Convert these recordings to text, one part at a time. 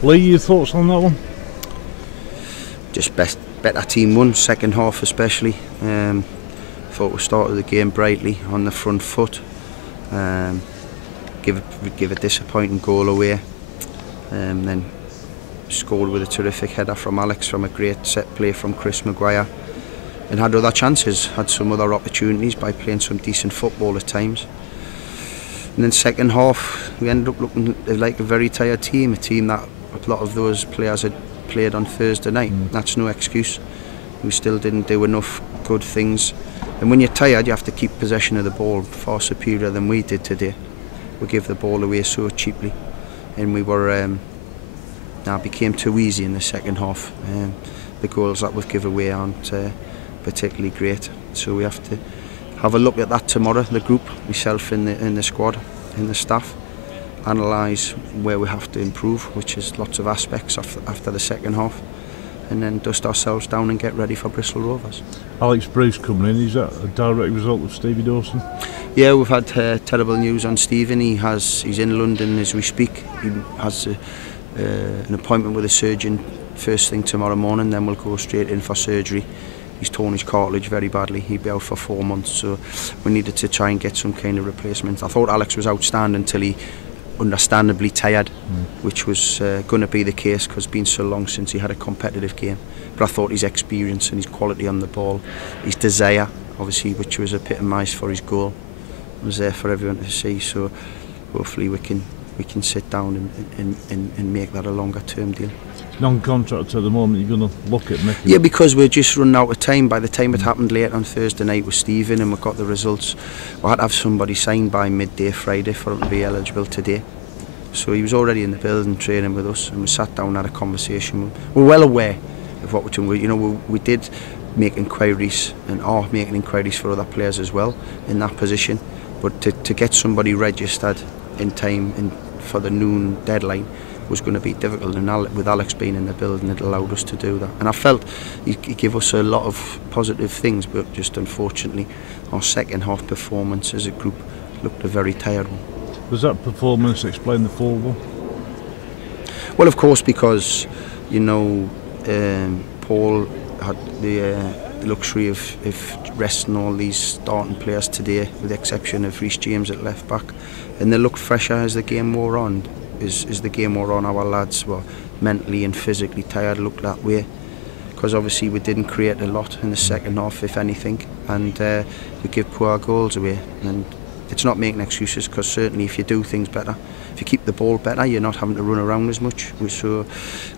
Lee, your thoughts on that one? Just better team won, second half especially. Thought we started the game brightly on the front foot. Give a disappointing goal away. Then scored with a terrific header from Alex from a great set play from Chris Maguire. And had other chances, had some other opportunities by playing some decent football at times. And then second half, we ended up looking like a very tired team, a team that a lot of those players had played on Thursday night. That's no excuse. We still didn't do enough good things. And when you're tired, you have to keep possession of the ball, far superior than we did today. We give the ball away so cheaply, and we were became too easy in the second half. The goals that we've given away aren't particularly great, so we have to have a look at that tomorrow. The group, myself in the squad, in the staff, analyse where we have to improve, which is lots of aspects after the second half, and then dust ourselves down and get ready for Bristol Rovers. Alex Bruce coming in, is that a direct result of Stevie Dawson? Yeah, we've had terrible news on Stephen. He's in London as we speak. He has an appointment with a surgeon first thing tomorrow morning, then we'll go straight in for surgery. He's torn his cartilage very badly. He'll be out for 4 months, so we needed to try and get some kind of replacement. I thought Alex was outstanding until he understandably tired, which was going to be the case because it's been so long since he had a competitive game. But I thought his experience and his quality on the ball, his desire, obviously, which was epitomised for his goal, was there for everyone to see. So hopefully we can sit down and make that a longer term deal. Non-contract at the moment, you're going to look at making... Yeah, because we're just running out of time. By the time it happened late on Thursday night with Stephen and we got the results, we had to have somebody signed by midday Friday for him to be eligible today. So he was already in the building training with us, and we sat down and had a conversation. We're well aware of what we're doing. You know, we did make inquiries and are making inquiries for other players as well in that position, but to get somebody registered in time for the noon deadline was going to be difficult, and with Alex being in the building it allowed us to do that. And I felt he gave us a lot of positive things, but just unfortunately our second half performance as a group looked a very tired one. Does that performance explain the 4-1? Well, of course, because you know Paul had the luxury of resting all these starting players today, with the exception of Rhys James at left back, and they looked fresher as the game wore on. As the game wore on, our lads were mentally and physically tired, looked that way, because obviously we didn't create a lot in the second half, if anything, and we give poor goals away. And it's not making excuses, because certainly if you do things better, if you keep the ball better, you're not having to run around as much. So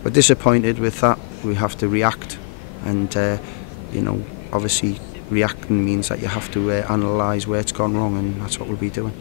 we're disappointed with that. We have to react, and you know, obviously reacting means that you have to analyse where it's gone wrong, and that's what we'll be doing.